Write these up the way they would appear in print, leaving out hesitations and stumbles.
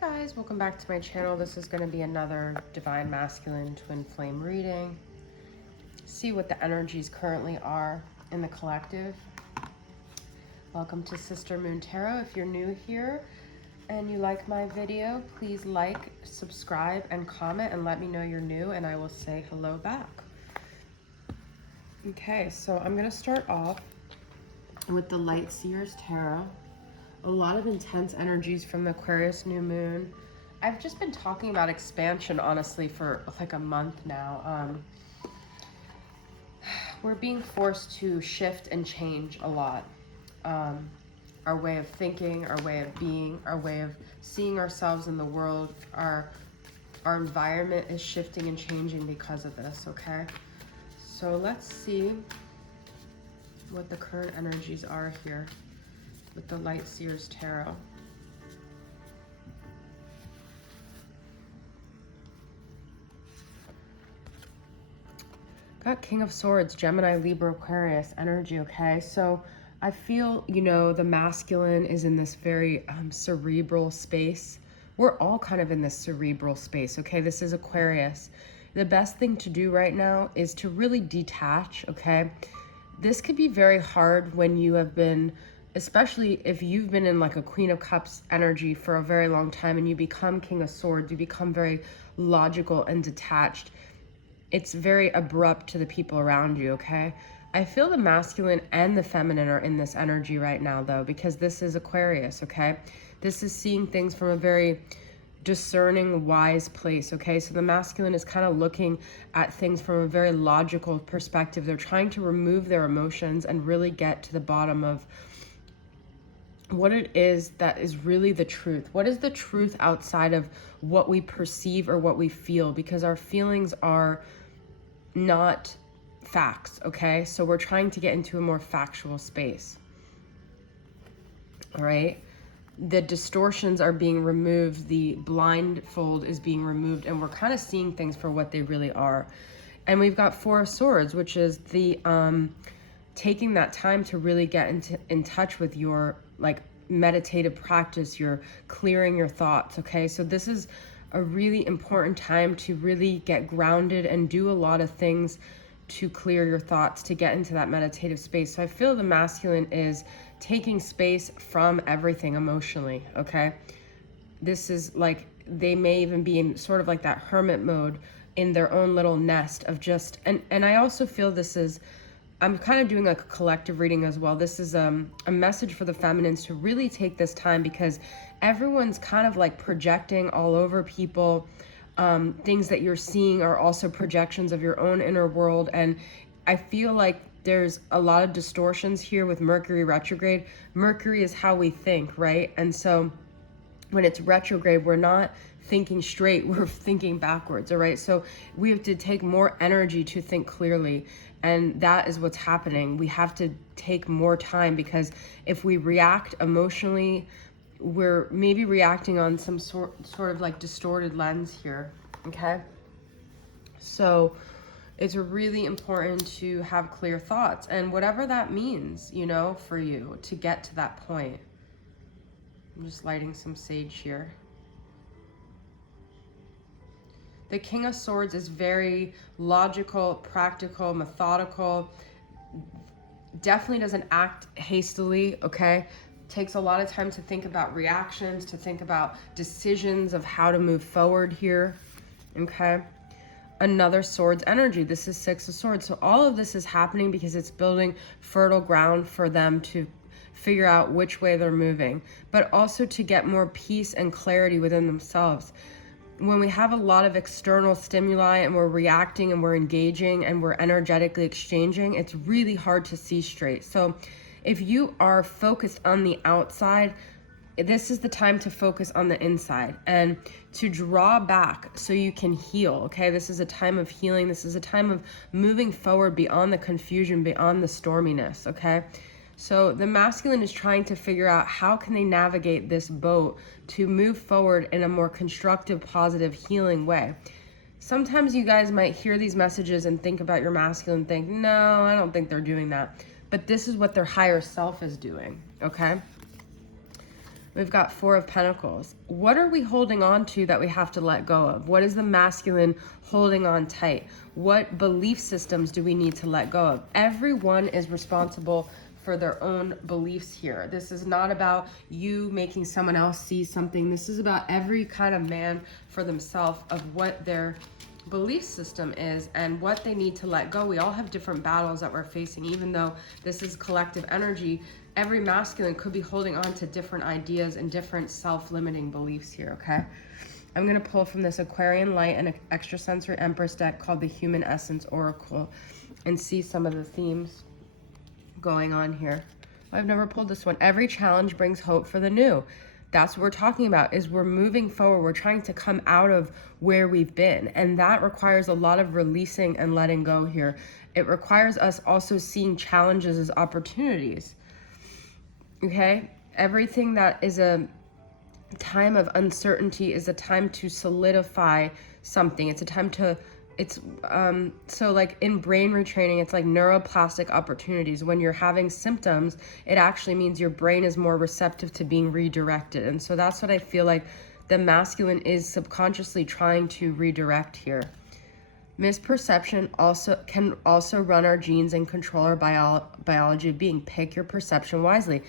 Guys, welcome back to my channel. This is going to be another Divine Masculine Twin Flame reading. See what the energies currently are in the collective. Welcome to Sister Moon Tarot. If you're new here and you like my video, please like, subscribe, and comment and let me know you're new and I will say hello back. Okay, so I'm going to start off with the Light Seers Tarot. A lot of intense energies from the Aquarius new moon. I've just been talking about expansion, honestly, for like a month now. We're being forced to shift and change a lot. Our way of thinking, our way of being, our way of seeing ourselves in the world, our environment is shifting and changing because of this, okay? So let's see what the current energies are here with the Light Seers Tarot. Got King of Swords, Gemini, Libra, Aquarius energy, okay? So I feel, you know, the masculine is in this very cerebral space. We're all kind of in this cerebral space, okay? This is Aquarius. The best thing to do right now is to really detach, okay? This could be very hard when you have been, especially if you've been in like a Queen of Cups energy for a very long time and you become King of Swords, you become very logical and detached. It's very abrupt to the people around you, okay? I feel the masculine and the feminine are in this energy right now though, because this is Aquarius, okay? This is seeing things from a very discerning, wise place, okay? So the masculine is kind of looking at things from a very logical perspective. They're trying to remove their emotions and really get to the bottom of what it is that is really the truth. What is the truth outside of what we perceive or what we feel? Because our feelings are not facts, okay? So we're trying to get into a more factual space, all right? The distortions are being removed, the blindfold is being removed, and we're kind of seeing things for what they really are. And we've got Four of Swords, which is the taking that time to really get in touch with your like meditative practice, you're clearing your thoughts, okay? So this is a really important time to really get grounded and do a lot of things to clear your thoughts, to get into that meditative space. So I feel the masculine is taking space from everything emotionally, okay? This is like, they may even be in sort of like that hermit mode in their own little nest of just, and I also feel this is, I'm kind of doing like a collective reading as well. This is a message for the feminines to really take this time because everyone's kind of like projecting all over people. Things that you're seeing are also projections of your own inner world. And I feel like there's a lot of distortions here with Mercury retrograde. Mercury is how we think, right? And so when it's retrograde, we're not thinking straight, we're thinking backwards, all right? So we have to take more energy to think clearly, and that is what's happening. We have to take more time because if we react emotionally, we're maybe reacting on some sort of like distorted lens here, okay? So it's really important to have clear thoughts, and whatever that means, you know, for you to get to that point. I'm just lighting some sage here. The King of Swords is very logical, practical, methodical. Definitely doesn't act hastily, okay? Takes a lot of time to think about reactions, to think about decisions of how to move forward here, okay? Another Swords energy. This is Six of Swords. So all of this is happening because it's building fertile ground for them to figure out which way they're moving, but also to get more peace and clarity within themselves. When we have a lot of external stimuli and we're reacting and we're engaging and we're energetically exchanging, it's really hard to see straight. So if you are focused on the outside, this is the time to focus on the inside and to draw back so you can heal, okay? This is a time of healing. This is a time of moving forward beyond the confusion, beyond the storminess, okay? So the masculine is trying to figure out how can they navigate this boat to move forward in a more constructive, positive, healing way. Sometimes you guys might hear these messages and think about your masculine and think, no, I don't think they're doing that. But this is what their higher self is doing, okay? We've got Four of Pentacles. What are we holding on to that we have to let go of? What is the masculine holding on tight? What belief systems do we need to let go of? Everyone is responsible for their own beliefs here. This is not about you making someone else see something. This is about every kind of man for themselves of what their belief system is and what they need to let go. We all have different battles that we're facing. Even though this is collective energy, every masculine could be holding on to different ideas and different self-limiting beliefs here, okay? I'm going to pull from this Aquarian Light and Extrasensory Empress deck called the Human Essence Oracle and see some of the themes going on here. I've never pulled this one. Every challenge brings hope for the new. That's what we're talking about, is we're moving forward. We're trying to come out of where we've been. And that requires a lot of releasing and letting go here. It requires us also seeing challenges as opportunities. Okay? Everything that is a time of uncertainty is a time to solidify something. It's a time to, so like in brain retraining, it's like neuroplastic opportunities. When you're having symptoms, it actually means your brain is more receptive to being redirected. And so that's what I feel like the masculine is subconsciously trying to redirect here. Misperception can also run our genes and control our biology of being. Pick your perception wisely.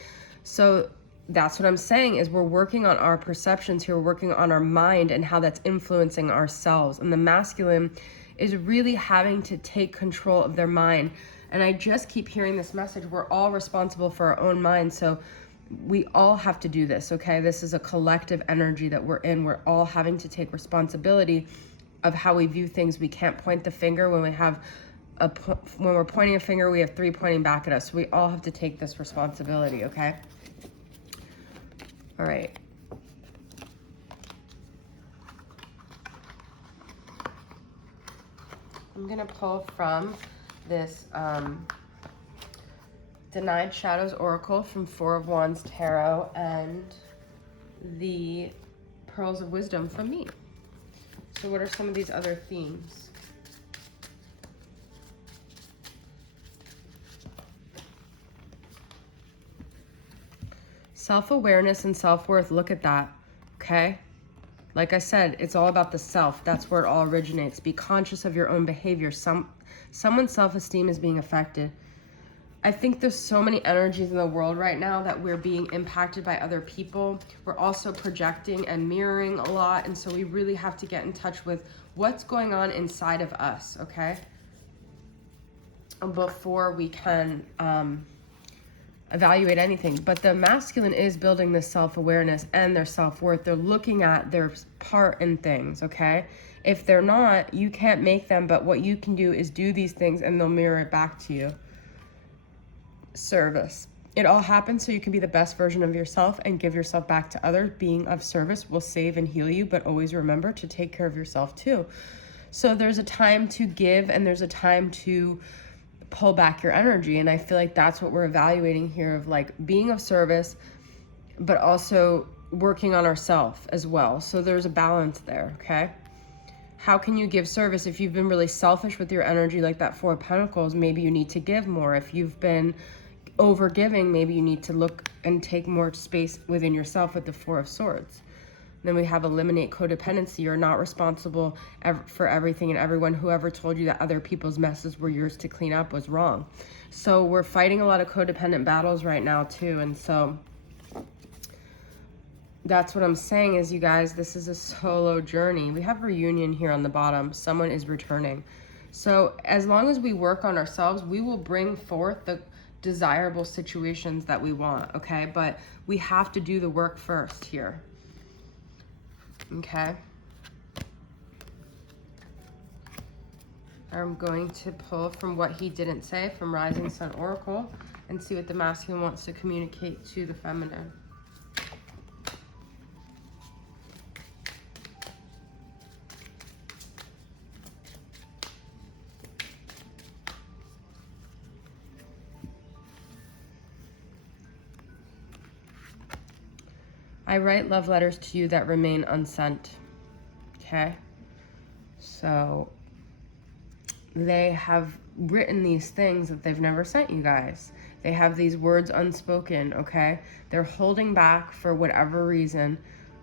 So that's what I'm saying, is we're working on our perceptions here. We're working on our mind and how that's influencing ourselves. And the masculine is really having to take control of their mind. And I just keep hearing this message. We're all responsible for our own mind. So we all have to do this, okay? This is a collective energy that we're in. We're all having to take responsibility of how we view things. We can't point the finger when we have when we're pointing a finger, we have three pointing back at us. So we all have to take this responsibility, okay? All right. I'm gonna pull from this Denied Shadows Oracle from Four of Wands Tarot and the Pearls of Wisdom from me. So what are some of these other themes? Self-awareness and self-worth, look at that, okay? Like I said, it's all about the self. That's where it all originates. Be conscious of your own behavior. Someone's self-esteem is being affected. I think there's so many energies in the world right now that we're being impacted by other people. We're also projecting and mirroring a lot, and so we really have to get in touch with what's going on inside of us, okay? Before we can evaluate anything. But the masculine is building this self-awareness and their self-worth. They're looking at their part in things, okay? If they're not, you can't make them, but what you can do is do these things and they'll mirror it back to you. Service. It all happens so you can be the best version of yourself and give yourself back to others. Being of service will save and heal you, but always remember to take care of yourself too. So there's a time to give and there's a time to pull back your energy. And I feel like that's what we're evaluating here, of like being of service, but also working on ourselves as well. So there's a balance there, okay? How can you give service? If you've been really selfish with your energy, like that Four of Pentacles, maybe you need to give more. If you've been over giving, maybe you need to look and take more space within yourself with the Four of Swords. Then we have eliminate codependency. You're not responsible for everything and everyone. Whoever told you that other people's messes were yours to clean up was wrong. So we're fighting a lot of codependent battles right now too. And so that's what I'm saying is, you guys, this is a solo journey. We have reunion here on the bottom. Someone is returning. So as long as we work on ourselves, we will bring forth the desirable situations that we want, okay? But we have to do the work first here. Okay. I'm going to pull from What He Didn't Say from Rising Sun Oracle and see what the masculine wants to communicate to the feminine. I write love letters to you that remain unsent. Okay? So they have written these things that they've never sent you guys. They have these words unspoken, okay? They're holding back for whatever reason,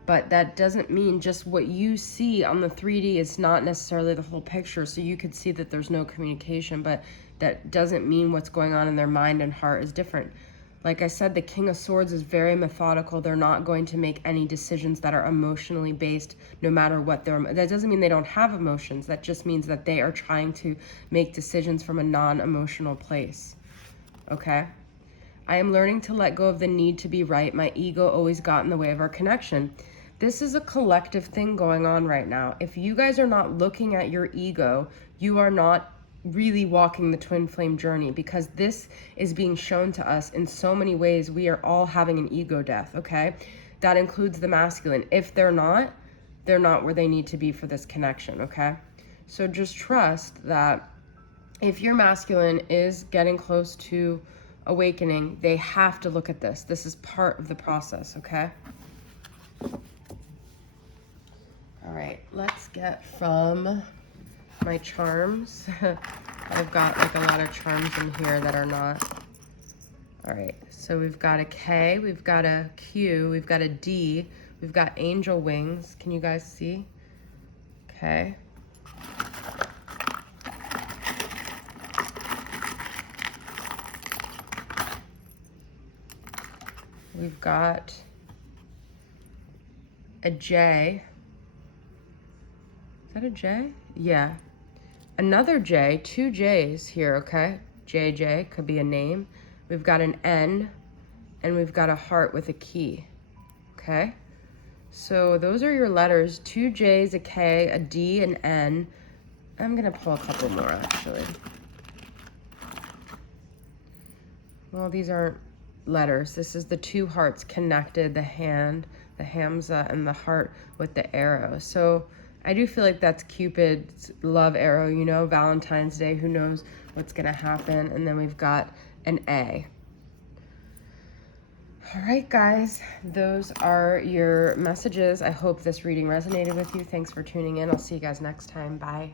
but that doesn't mean just what you see on the 3D is not necessarily the whole picture. So you could see that there's no communication, but that doesn't mean what's going on in their mind and heart is different. Like I said, the King of Swords is very methodical. They're not going to make any decisions that are emotionally based, no matter what that doesn't mean they don't have emotions. That just means that they are trying to make decisions from a non-emotional place. Okay? I am learning to let go of the need to be right. My ego always got in the way of our connection. This is a collective thing going on right now. If you guys are not looking at your ego, you are not really walking the twin flame journey, because this is being shown to us in so many ways. We are all having an ego death, okay? That includes the masculine. If they're not where they need to be for this connection, okay? So just trust that if your masculine is getting close to awakening, they have to look at this. This is part of the process, okay? All right, let's get from my charms. I've got like a lot of charms in here that are not. All right, so we've got a K, we've got a Q, we've got a D, we've got angel wings. Can you guys see? Okay. We've got a J. Is that a J? Yeah. Another J, 2 J's here, okay? JJ could be a name. We've got an N, and we've got a heart with a key, okay? So those are your letters, 2 J's, a K, a D, an N. I'm gonna pull a couple more, actually. Well, these aren't letters. This is the 2 hearts connected, the hand, the Hamza, and the heart with the arrow. So I do feel like that's Cupid's love arrow, you know, Valentine's Day, who knows what's gonna happen. And then we've got an A. All right, guys, those are your messages. I hope this reading resonated with you. Thanks for tuning in. I'll see you guys next time. Bye.